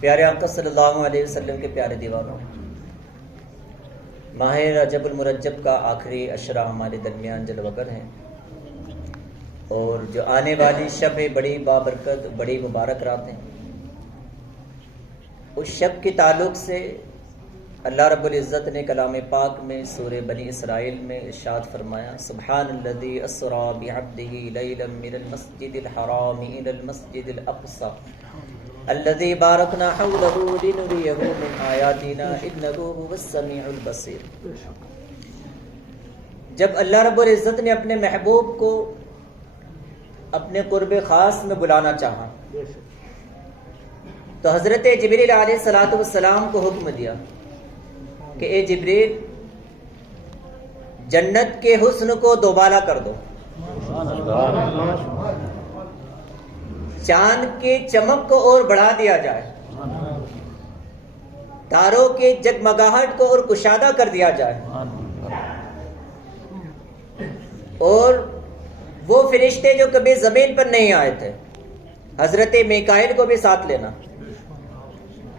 پیارے آقا صلی اللہ علیہ وسلم کے پیارے دیوانوں، ماہ رجب المرجب کا آخری عشرہ ہمارے درمیان جلوگر ہے، اور جو آنے والی شب بڑی بابرکت بڑی مبارک رات ہیں، اس شب کے تعلق سے اللہ رب العزت نے کلام پاک میں سورہ بنی اسرائیل میں ارشاد فرمایا، سبحان الذی اسری بعبدہ لیلا من المسجد الحرام الی المسجد الاقصی الذي باركنا حوله لنريه من آياتنا إنه هو السميع البصير۔ جب اللہ رب العزت نے اپنے محبوب کو اپنے قرب خاص میں بلانا چاہا تو حضرت جبریل علیہ السلام کو حکم دیا کہ اے جبریل، جنت کے حسن کو دوبالا کر دو، چاند کے چمک کو اور بڑھا دیا جائے، تاروں کے جگمگاہٹ کو اور کشادہ کر دیا جائے، اور وہ فرشتے جو کبھی زمین پر نہیں آئے تھے، حضرت میکائیل کو بھی ساتھ لینا،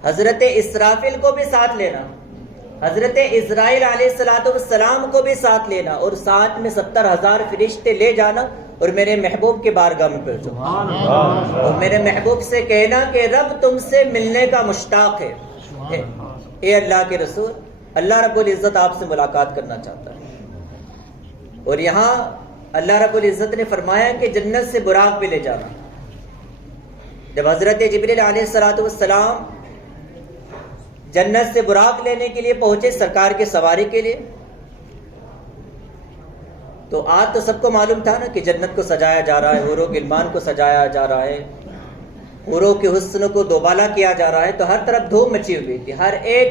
حضرت اسرافیل کو بھی ساتھ لینا، حضرت اسرائیل علیہ السلام کو بھی ساتھ لینا، اور ساتھ میں 70,000 فرشتے لے جانا اور میرے محبوب کے بارگاہ میں پہنچو، اور میرے محبوب سے کہنا کہ رب تم سے ملنے کا مشتاق ہے، اے اللہ کے رسول، اللہ رب العزت آپ سے ملاقات کرنا چاہتا ہے۔ اور یہاں اللہ رب العزت نے فرمایا کہ جنت سے براق بھی لے جانا۔ جب حضرت جبریل علیہ السلام جنت سے براق لینے کے لیے پہنچے سرکار کے سواری کے لیے، تو آج تو سب کو معلوم تھا نا کہ جنت کو سجایا جا رہا ہے، حوروں کے غلمان کو سجایا جا رہا ہے، حوروں کے حسن کو دوبالا کیا جا رہا ہے، تو ہر طرف دھوم مچی ہوئی تھی، ہر ایک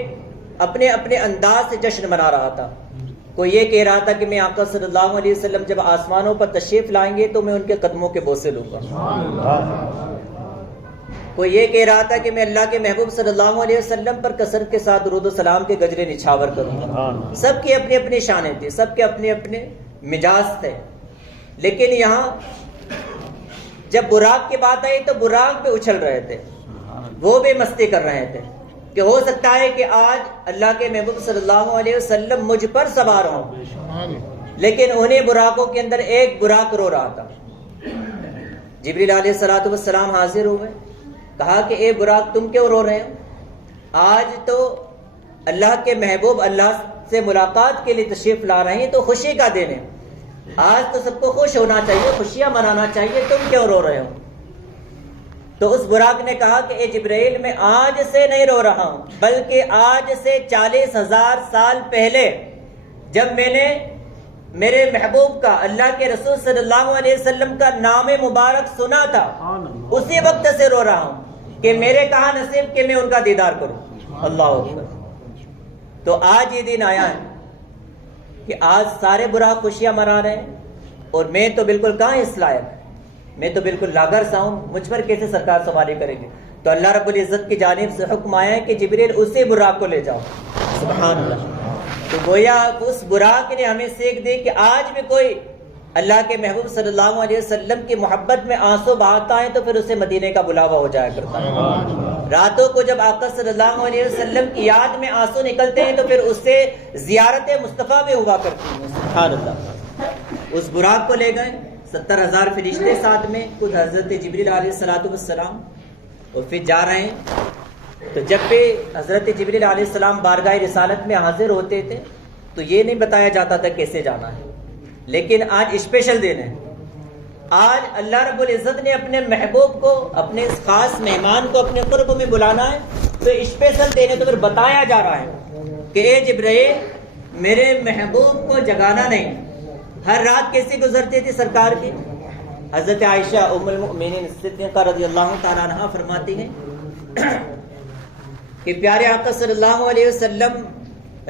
اپنے اپنے انداز سے جشن منا رہا تھا۔ کوئی یہ کہہ رہا تھا کہ میں آقا صلی اللہ علیہ وسلم جب آسمانوں پر تشریف لائیں گے تو میں ان کے قدموں کے بوسے لوں گا، کوئی یہ کہہ رہا تھا کہ میں اللہ کے محبوب صلی اللہ علیہ وسلم پر کثرت کے ساتھ درود و سلام کے گجرے نچھاور کروں گا۔ سب کی اپنی اپنی شانیں تھی، سب کے اپنے اپنے مجاز تھے، لیکن یہاں جب براق کی بات آئی تو براق پہ اچھل رہے تھے، وہ بھی مستی کر رہے تھے کہ ہو سکتا ہے کہ آج اللہ کے محبوب صلی اللہ علیہ وسلم مجھ پر سوار ہوں، لیکن انہیں براقوں کے اندر ایک براق رو رہا تھا۔ جبریل علیہ السلام حاضر ہوئے، کہا کہ اے براق تم کیوں رو رہے ہو؟ آج تو اللہ کے محبوب اللہ سے ملاقات کے لیے تشریف لا رہے ہیں تو خوشی کا دن ہے، آج تو سب کو خوش ہونا چاہیے، خوشیاں منانا چاہیے، تم کیوں رو رہے ہو؟ تو اس براق نے کہا کہ اے جبرائیل، میں آج سے نہیں رو رہا ہوں، بلکہ آج سے 40,000 سال پہلے جب میں نے میرے محبوب کا، اللہ کے رسول صلی اللہ علیہ وسلم کا نام مبارک سنا تھا، اسی وقت سے رو رہا ہوں کہ میرے کہاں نصیب کہ میں ان کا دیدار کروں۔ اللہ اکبر۔ تو آج یہ دن آیا ہے کہ آج سارے براق خوشیاں منا رہے ہیں، اور میں تو بالکل کہاں اس لائق، میں تو بالکل لاغر سا ہوں، مجھ پر کیسے سرکار سواری کریں گے؟ تو اللہ رب العزت کی جانب سے حکم آیا ہے کہ جبریل اسی براق کو لے جاؤ۔ سبحان اللہ۔ تو گویا اس براق نے ہمیں سیکھ دی کہ آج بھی کوئی اللہ کے محبوب صلی اللہ علیہ وسلم کی محبت میں آنسو بہاتا ہے تو پھر اسے مدینے کا بلاوا ہو جایا کرتا ہے۔ راتوں کو جب آقا صلی اللہ علیہ وسلم کی یاد میں آنسو نکلتے ہیں تو پھر اس سے زیارت مصطفیٰ بھی ہوا کرتی ہے۔ سبحان اللہ۔ اس براق کو لے گئے، 70,000 فرشتے ساتھ میں، خود حضرت جبریل علیہ السلام، اور پھر جا رہے ہیں۔ تو جب بھی حضرت جبریل علیہ السلام بارگاہ رسالت میں حاضر ہوتے تھے تو یہ نہیں بتایا جاتا تھا کیسے جانا ہے، لیکن آج اسپیشل دن ہے، آج اللہ رب العزت نے اپنے محبوب کو، اپنے اس خاص مہمان کو اپنے قرب میں بلانا ہے، تو اسپیشل دن ہے، تو پھر بتایا جا رہا ہے کہ اے جبرائیل، میرے محبوب کو جگانا نہیں۔ ہر رات کیسی گزرتی تھی سرکار کی؟ حضرت عائشہ ام المؤمنین صدیقہ رضی اللہ تعالیٰ عنہ فرماتی ہیں کہ پیارے آقا صلی اللہ علیہ وسلم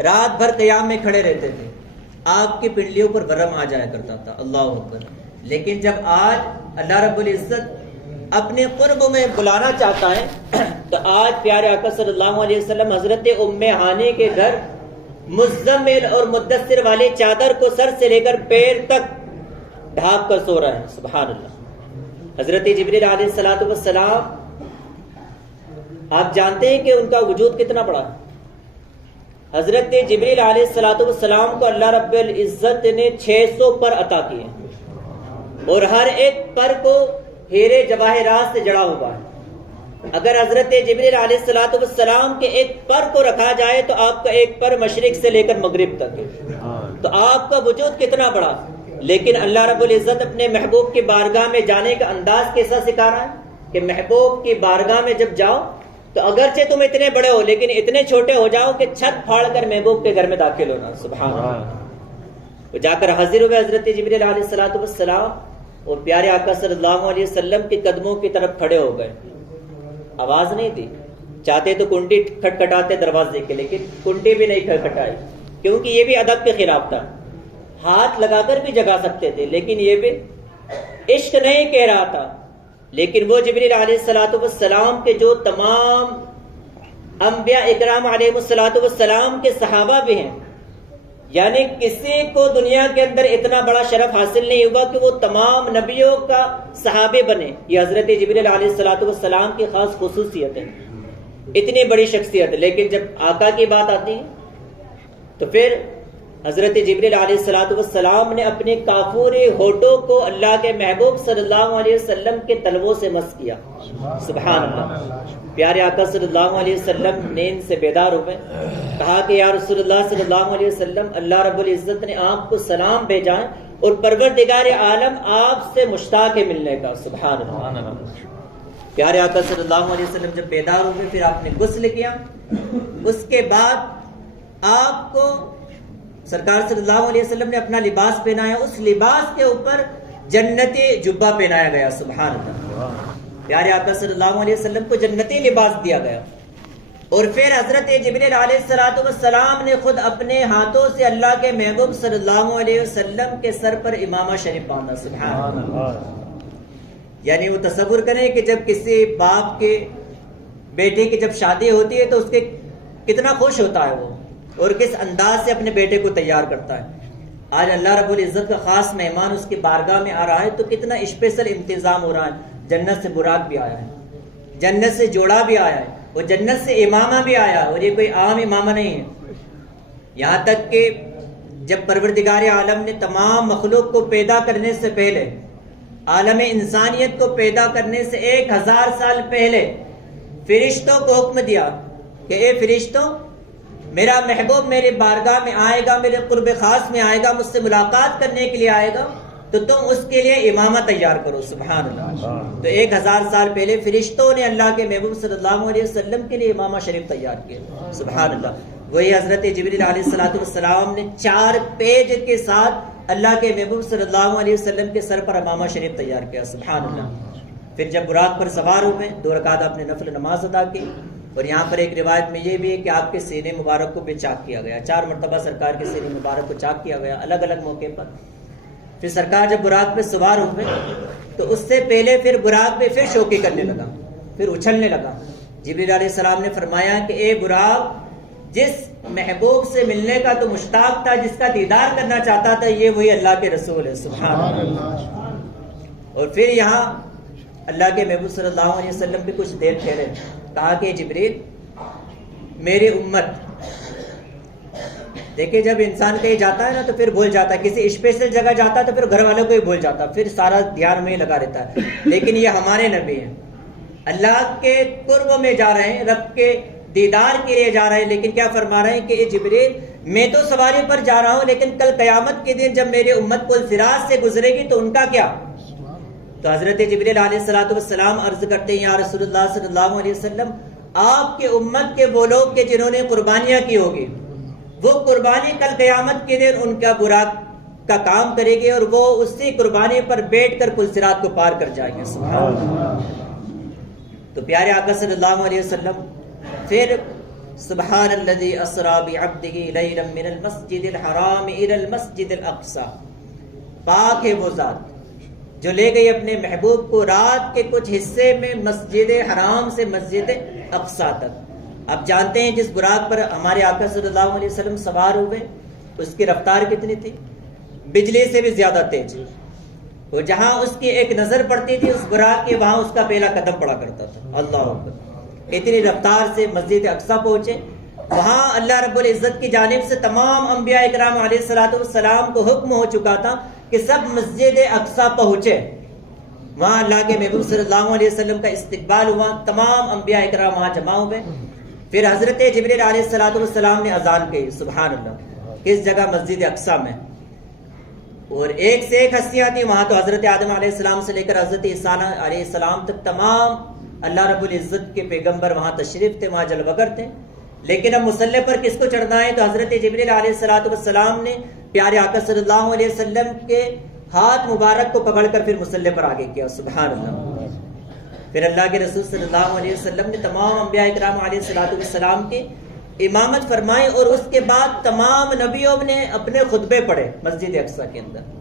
رات بھر قیام میں کھڑے رہتے تھے، آگ کی پنڈلیوں پر گرم آ جایا کرتا تھا۔ اللہ اکبر۔ لیکن جب آج اللہ رب العزت اپنے قرب میں بلانا چاہتا ہے تو آج پیارے آقا صلی اللہ علیہ وسلم حضرت ام ہانی کے گھر مزمل اور مدثر والے چادر کو سر سے لے کر پیر تک ڈھانپ کر سو رہے ہیں۔ سبحان اللہ۔ حضرت جبریل علیہ السلام آپ جانتے ہیں کہ ان کا وجود کتنا بڑا ہے. حضرت جبریل علیہ السلام کو اللہ رب العزت نے 600 پر عطا کیے اور ہر ایک پر کو ہیرے جواہرات سے جڑا ہوا ہے. اگر حضرت جبریل علیہ السلام کے ایک پر کو رکھا جائے تو آپ کا ایک پر مشرق سے لے کر مغرب تک ہے. تو آپ کا وجود کتنا بڑا. لیکن اللہ رب العزت اپنے محبوب کی بارگاہ میں جانے کا انداز کیسا سکھا رہا ہے کہ محبوب کی بارگاہ میں جب جاؤ تو اگرچہ تم اتنے بڑے ہو لیکن اتنے چھوٹے ہو جاؤ کہ چھت پھاڑ کر محبوب کے گھر میں داخل ہونا. سبحان اللہ. تو جا کر حاضر ہوئے حضرت جبریل علیہ السلام اور پیارے آقا صلی اللہ علیہ وسلم کے قدموں کی طرف کھڑے ہو گئے. آواز نہیں دی. چاہتے تو کنڈی کھٹکھٹاتے دروازے کے, لیکن کنڈی بھی نہیں کھٹکھٹائی کیونکہ یہ بھی ادب کے خلاف تھا. ہاتھ لگا کر بھی جگا سکتے تھے لیکن یہ بھی عشق نہیں کہہ رہا تھا. لیکن وہ جبریل علیہ السلام کے جو تمام انبیاء اکرام علیہ السلام کے صحابہ بھی ہیں, یعنی کسی کو دنیا کے اندر اتنا بڑا شرف حاصل نہیں ہوا کہ وہ تمام نبیوں کا صحابے بنے. یہ حضرت جبریل علیہ السلام کی خاص خصوصیت ہے, اتنی بڑی شخصیت. لیکن جب آقا کی بات آتی ہے تو پھر حضرت جبریل علیہ السلام نے اپنے کافوری ہونٹوں کو اللہ کے محبوب صلی اللہ علیہ وسلم کے تلووں سے مس کیا. سبحان اللہ. پیارے آقا صلی اللہ علیہ وسلم نیند سے بیدار ہوئے, کہا کہ یا رسول اللہ صلی اللہ علیہ وسلم, اللہ رب العزت نے آپ کو سلام بھیجا ہے اور پروردگار عالم آپ سے مشتاق ہے ملنے کا. سبحان اللہ. پیارے آقا صلی اللہ علیہ وسلم جب بیدار ہوئے پھر آپ نے غسل کیا. اس کے بعد آپ کو سرکار صلی اللہ علیہ وسلم نے اپنا لباس پہنایا. اس لباس کے اوپر جنتی جبہ پہنایا گیا. سبحان اللہ. پیارے آقا صلی اللہ علیہ وسلم کو جنتی لباس دیا گیا. اور پھر حضرت جبریل علیہ السلام نے خود اپنے ہاتھوں سے اللہ کے محبوب صلی اللہ علیہ وسلم کے سر پر امامہ شریف باندھا. سبحان اللہ. یعنی وہ تصور کریں کہ جب کسی باپ کے بیٹے کی جب شادی ہوتی ہے تو اس کے کتنا خوش ہوتا ہے وہ, اور کس انداز سے اپنے بیٹے کو تیار کرتا ہے. آج اللہ رب العزت کا خاص مہمان اس کی بارگاہ میں آ رہا ہے تو کتنا اسپیشل انتظام ہو رہا ہے. جنت سے براق بھی آیا ہے, جنت سے جوڑا بھی آیا ہے, اور جنت سے امامہ بھی آیا ہے. اور یہ کوئی عام امامہ نہیں ہے. یہاں تک کہ جب پروردگار عالم نے تمام مخلوق کو پیدا کرنے سے پہلے, عالم انسانیت کو پیدا کرنے سے 1000 سال پہلے فرشتوں کو حکم دیا کہ اے فرشتوں, میرا محبوب میرے بارگاہ میں آئے گا, میرے قرب خاص میں آئے گا, مجھ سے ملاقات کرنے کے لیے آئے گا, تو تم اس کے لیے امامہ تیار کرو. سبحان اللہ. تو 1000 سال پہلے فرشتوں نے اللہ کے محبوب صلی اللہ علیہ وسلم کے لیے امامہ شریف تیار کیا. سبحان اللہ. وہی حضرت جبریل علیہ السلام نے 4 پیج کے ساتھ اللہ کے محبوب صلی اللہ علیہ وسلم کے سر پر امامہ شریف تیار کیا. سبحان اللہ. پھر جب براق پر سوار ہوئے 2 رکعت آپ نے نفل نماز ادا کی. اور یہاں پر ایک روایت میں یہ بھی ہے کہ آپ کے سینے مبارک کو بھی چاک کیا گیا. 4 مرتبہ سرکار کے سینے مبارک کو چاک کیا گیا الگ الگ موقع پر. پھر سرکار جب براق پہ سوار ہوئے تو اس سے پہلے پھر براق پہ پھر شوقی کرنے لگا, پھر اچھلنے لگا. جبریل علیہ السلام نے فرمایا کہ اے براق, جس محبوب سے ملنے کا تو مشتاق تھا, جس کا دیدار کرنا چاہتا تھا, یہ وہی اللہ کے رسول ہے. سبحان اللہ. اور پھر یہاں اللہ کے محبوب صلی اللہ علیہ وسلم بھی کچھ دیر ٹھہرے. کہا کہ جبریل, میری امت, دیکھیں جب انسان کہیں جاتا ہے نا تو پھر بھول جاتا ہے, کسی اسپیشل جگہ جاتا ہے تو پھر گھر والوں کو ہی بھول جاتا ہے, پھر سارا دھیان میں ہی لگا رہتا ہے. لیکن یہ ہمارے نبی ہیں, اللہ کے قرب میں جا رہے ہیں, رب کے دیدار کے لیے جا رہے ہیں. لیکن کیا فرما رہے ہیں کہ اے جبریل, میں تو سواری پر جا رہا ہوں, لیکن کل قیامت کے دن جب میری امت پل صراط سے گزرے گی تو ان کا کیا. تو حضرت جبریل علیہ السلام عرض کرتے ہیں, یا رسول اللہ صلی اللہ علیہ وسلم, آپ کے امت کے وہ لوگ کے جنہوں نے قربانیاں کی ہوگی, وہ قربانی کل قیامت کے دن ان کا براق کا کام کرے گی, اور وہ اسی قربانی پر بیٹھ کر پل صراط کو پار کر جائیں گے. سبحان اللہ. تو پیارے آقا صلی اللہ علیہ وسلم پھر سبحان الذی اسری بعبدہ لیلا من المسجد الحرام الی المسجد الاقصی, پاک ہے وہ ذات جو لے گئی اپنے محبوب کو رات کے کچھ حصے میں مسجد حرام سے مسجد اقصی تک. آپ جانتے ہیں جس براق پر ہمارے آقا صلی اللہ علیہ وسلم سوار ہوئے اس کی رفتار کتنی تھی, بجلی سے بھی زیادہ تیز. اور جہاں اس کی ایک نظر پڑتی تھی اس براق کی, وہاں اس کا پہلا قدم پڑا کرتا تھا. اللہ اکبر. اتنی رفتار سے مسجد اقصیٰ پہنچے. وہاں اللہ رب العزت کی جانب سے تمام انبیاء اکرام علیہ الصلوۃ والسلام کو حکم ہو چکا تھا کہ سب مسجد اقصیٰ پہنچے. وہاں اللہ کے محبوب صلی اللہ علیہ وسلم کا استقبال ہوا, تمام انبیاء اکرام وہاں جمع ہوئے. پھر حضرت جبریل علیہ الصلوۃ والسلام نے اذان کہی, سبحان اللہ, کس جگہ؟ مسجد اقصیٰ میں. اور ایک سے ایک ہستیاں تھیں وہاں. تو حضرت آدم علیہ السلام سے لے کر حضرت عیسیٰ علیہ السلام تک تمام اللہ رب العزت کے پیغمبر وہاں تشریف تھے, وہاں جلوگر تھے. لیکن اب مصلی پر کس کو چڑھنا ہے؟ تو حضرت جبریل علیہ الصلوۃ والسلام نے پیارے آقا صلی اللہ علیہ وسلم کے ہاتھ مبارک کو پکڑ کر پھر مصلی پر آگے کیا, سبحان اللہ. پھر اللہ کے رسول صلی اللہ علیہ وسلم نے تمام انبیاء اکرام علیہ الصلوۃ والسلام کی امامت فرمائی, اور اس کے بعد تمام نبیوں نے اپنے خطبے پڑھے مسجد اقصیٰ کے اندر.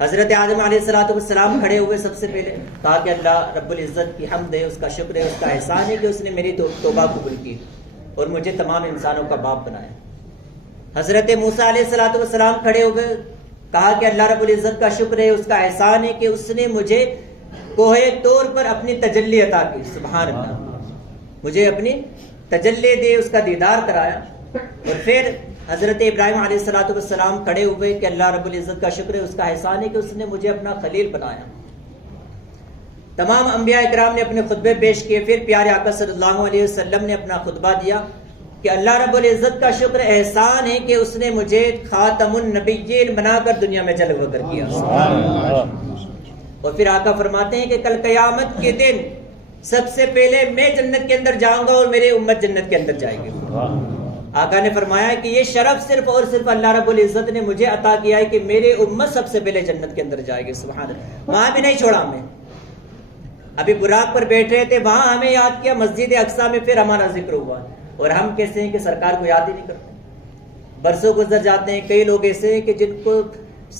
حضرت آدم علیہ الصلوۃ والسلام کھڑے ہوئے, سب سے پہلے کہا کہ اللہ رب العزت کی حمد ہے, اس کا شکر ہے, اس کا احسان ہے کہ اس نے میری توبہ قبول کی اور مجھے تمام انسانوں کا باپ بنایا. حضرت موسیٰ علیہ الصلوۃ والسلام کھڑے ہوئے, کہا کہ اللہ رب العزت کا شکر ہے, اس کا احسان ہے کہ اس نے مجھے کوہ طور پر اپنی تجلی عطا کی, سبحان اللہ, مجھے اپنی تجلی دے, اس کا دیدار کرایا. اور پھر حضرت ابراہیم علیہ الصلوۃ والسلام کھڑے ہوئے کہ اللہ رب العزت کا شکر ہے, اس کا احسان ہے کہ اس نے مجھے اپنا خلیل بنایا. تمام انبیاء اکرام نے اپنے خطبے پیش کیے. پھر پیارے آقا صلی اللہ علیہ وسلم نے اپنا خطبہ دیا کہ اللہ رب العزت کا شکر احسان ہے کہ اس نے مجھے خاتم النبیین بنا کر دنیا میں جلوہ کر کیا. اور پھر آقا فرماتے ہیں کہ کل قیامت کے دن سب سے پہلے میں جنت کے اندر جاؤں گا اور میرے امت جنت کے اندر جائے گی. آقا نے فرمایا کہ یہ شرف صرف اور صرف اللہ رب العزت نے مجھے عطا کیا ہے کہ میرے امت سب سے پہلے جنت کے اندر جائے گی, سبحان اللہ. وہاں بھی نہیں چھوڑا ہمیں, ابھی براق پر بیٹھ رہے تھے, وہاں ہمیں یاد کیا, مسجد اقصیٰ میں پھر ہمارا ذکر ہوا, اور ہم کیسے ہیں کہ سرکار کو یاد ہی نہیں کرتے. برسوں گزر جاتے ہیں, کئی لوگ ایسے ہیں کہ جن کو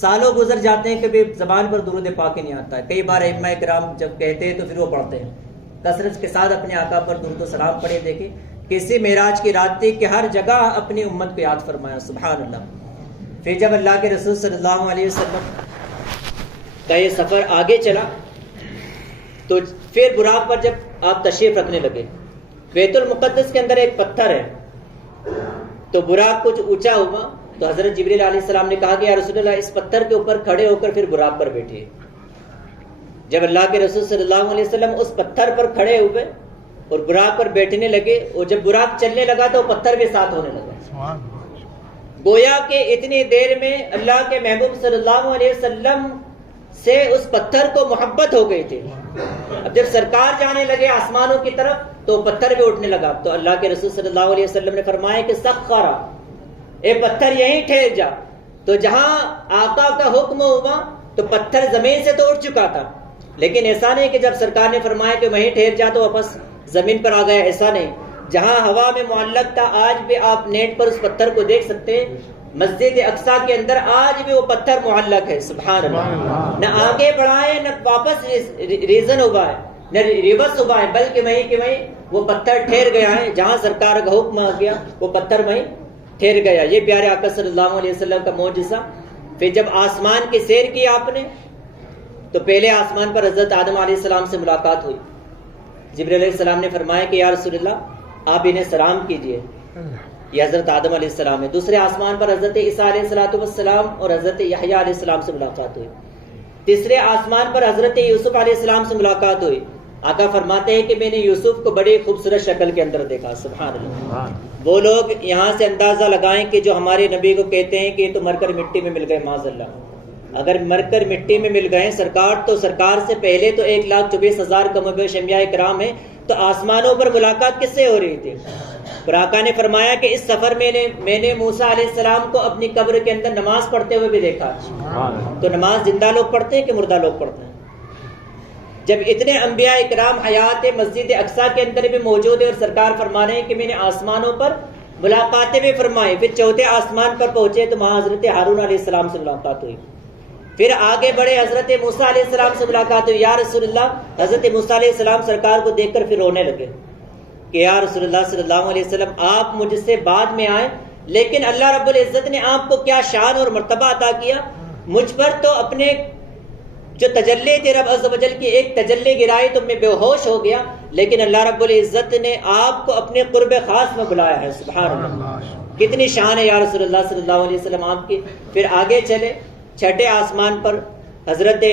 سالوں گزر جاتے ہیں, کبھی زبان پر درود پاک ہی نہیں آتا ہے. کئی بار ائمہ کرام جب کہتے ہیں تو پھر وہ پڑھتے ہیں. کثرت کے ساتھ اپنے آقا پر درود و سلام پڑھے. دیکھیں کیسے معراج کی رات تھی کہ ہر جگہ اپنی امت کو یاد فرمایا, سبحان اللہ. پھر جب اللہ کے رسول صلی اللہ علیہ وسلم کا یہ سفر آگے چلا تو پھر براق پر جب آپ تشریف رکھنے لگے, بیت المقدس کے اندر ایک پتھر ہے, تو براق کچھ اونچا ہوا, تو حضرت جبریل علیہ السلام نے کہا کہ یا رسول اللہ اس پتھر کے اوپر کھڑے ہو کر پھر براق پر بیٹھے. جب اللہ کے رسول صلی اللہ علیہ وسلم اس پتھر پر کھڑے ہوئے اور براق پر بیٹھنے لگے, اور جب براق چلنے لگا تو پتھر بھی ساتھ ہونے لگا. گویا کہ اتنی دیر میں اللہ کے محبوب صلی اللہ علیہ وسلم سے اس پتھر کو محبت ہو گئی تھی. اب جب سرکار جانے لگے آسمانوں کی طرف تو پتھر بھی اٹھنے لگا. تو اللہ کے رسول صلی اللہ علیہ وسلم نے فرمایا کہ سخرا, اے پتھر یہیں ٹھہر جا. تو جہاں آقا کا حکم ہوا تو پتھر زمین سے تو اٹھ چکا تھا, لیکن ایسا نہیں کہ جب سرکار نے فرمایا کہ وہیں ٹھہر جا تو واپس زمین پر آ گیا, ایسا نہیں. جہاں ہوا میں معلق تھا, آج بھی آپ نیٹ پر اس پتھر کو دیکھ سکتے ہیں, مسجد اقصیٰ کے اندر آج بھی وہ پتھر معلق ہے, سبحان اللہ. نہ آگے بڑھا ہے, نہ واپس ریزن ہوا ہے, نہ ریورس ہوا ہے, بلکہ وہیں کہ وہیں وہ پتھر ٹھہر گیا ہے. جہاں سرکار کا حکم آ گیا وہ پتھر وہیں ٹھہر گیا. یہ پیارے آقا صلی اللہ علیہ وسلم کا معجزہ. پھر جب آسمان کی سیر کی آپ نے تو پہلے آسمان پر حضرت آدم علیہ السلام سے ملاقات ہوئی. جبریل علیہ السلام نے فرمایا کہ یا رسول اللہ آپ انہیں سلام کیجئے, یہ حضرت آدم علیہ السلام ہے. دوسرے آسمان پر حضرت عیسیٰ علیہ السلام اور حضرت یحییٰ علیہ السلام سے ملاقات ہوئی. تیسرے آسمان پر حضرت یوسف علیہ السلام سے ملاقات ہوئی. آقا فرماتے ہیں کہ میں نے یوسف کو بڑی خوبصورت شکل کے اندر دیکھا, سبحان اللہ. وہ لوگ یہاں سے اندازہ لگائیں کہ جو ہمارے نبی کو کہتے ہیں کہ یہ تو مر کر مٹی میں مل گئے, معاذ اللہ. اگر مر کر مٹی میں مل گئے سرکار, تو سرکار سے پہلے تو 1,24,000 کم و بیش انبیاء کرام ہیں, تو آسمانوں پر ملاقات کس سے ہو رہی تھی؟ اور آقا نے فرمایا کہ اس سفر میں نے موسیٰ علیہ السلام کو اپنی قبر کے اندر نماز پڑھتے ہوئے بھی دیکھا. تو نماز زندہ لوگ پڑھتے ہیں کہ مردہ لوگ پڑھتے ہیں؟ جب اتنے انبیاء کرام حیات مسجد اقصیٰ کے اندر بھی موجود ہیں, اور سرکار فرما رہے ہیں کہ میں نے آسمانوں پر ملاقاتیں بھی فرمائی. پھر چوتھے آسمان پر پہنچے تو وہاں حضرت ہارون علیہ السلام سے ملاقات ہوئی. پھر آگے بڑھے, حضرت موسیٰ علیہ السلام سے ملاقات ہوئی. یا رسول اللہ, حضرت موسیٰ علیہ السلام سرکار کو دیکھ کر پھر رونے لگے کہ یا رسول اللہ صلی اللہ علیہ وسلم آپ مجھ سے بعد میں آئے, لیکن اللہ رب العزت نے آپ کو کیا شان اور مرتبہ عطا کیا. مجھ پر تو اپنے جو تجلی تھے رب عز و جل کی ایک تجلی گرائی تو میں بے ہوش ہو گیا, لیکن اللہ رب العزت نے آپ کو اپنے قرب خاص میں بلایا ہے. سبحان اللہ, کتنی شان ہے یا رسول اللہ صلی اللہ علیہ وسلم آپ کی. پھر آگے چلے چھٹے آسمان پر حضرت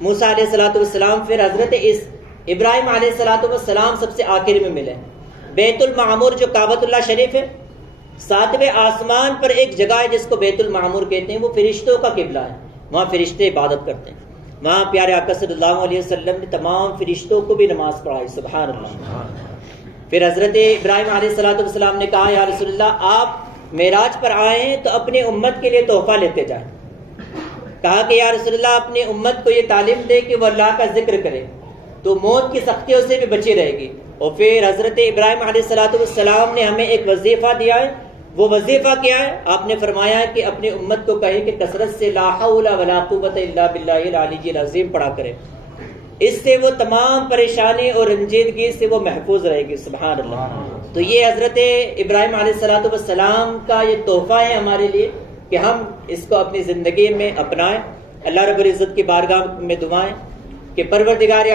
موسیٰ علیہ السلام, پھر حضرت ابراہیم علیہ السلام سب سے آخر میں ملے. بیت المعمور جو کعبۃ اللہ شریف ہے, 7ویں آسمان پر ایک جگہ ہے جس کو بیت المعمور کہتے ہیں, وہ فرشتوں کا قبلہ ہے, وہاں فرشتے عبادت کرتے ہیں. وہاں پیارے آقا صلی اللہ علیہ وسلم نے تمام فرشتوں کو بھی نماز پڑھائی. سبحان اللہ. پھر حضرت ابراہیم علیہ السلام نے کہا یا رسول اللہ آپ معراج پر آئے ہیں تو اپنی امت کے لیے تحفہ لیتے جائیں. کہا کہ یا رسول اللہ اپنی امت کو یہ تعلیم دے کہ وہ اللہ کا ذکر کرے تو موت کی سختیوں سے بھی بچی رہے گی. اور پھر حضرت ابراہیم علیہ السلام نے ہمیں ایک وظیفہ دیا ہے. وہ وظیفہ کیا ہے؟ آپ نے فرمایا ہے کہ اپنی امت کو کہے کہ کثرت سے لا حول ولا قوت الا باللہ العلی العظیم پڑھا کرے, اس سے وہ تمام پریشانی اور رنجیدگی سے وہ محفوظ رہے گی. سبحان اللہ. تو یہ حضرت ابراہیم علیہ السلام کا یہ تحفہ ہے ہمارے لیے کہ ہم اس کو اپنی زندگی میں اپنائیں. اللہ رب العزت کی بارگاہ میں دعائیں کہ پروردگار